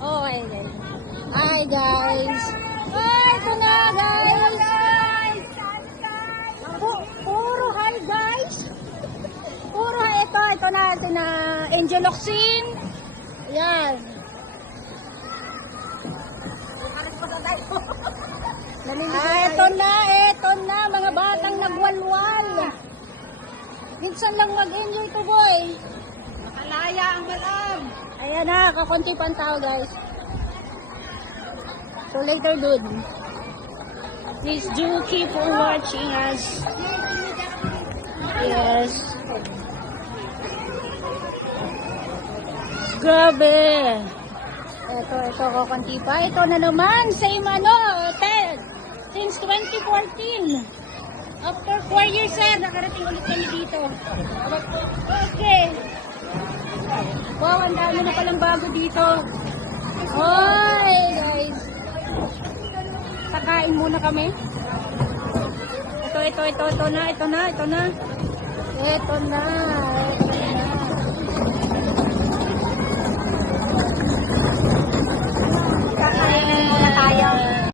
Okay, guys. Hi, guys. Ay, ito na, guys. Puro hi, guys. Puro hi. Ito natin na Angeloxin. Ayan. Ito na, mga batang nagwalwal. Minsan lang mag-enjoy to, boy. Makalaya ang balam. Ayan na, kakunti pa ang tao, guys. So later, dude. Please do keep on watching us. Yes. Grabe. Ito, kakunti pa. Ito na naman, same Ted. Since 2014. After 4 years, nakarating ulit kami dito. Okay. Wow, ang dami na palang bago dito. Hoy, guys. Sakain muna kami. Ito na. Ito na.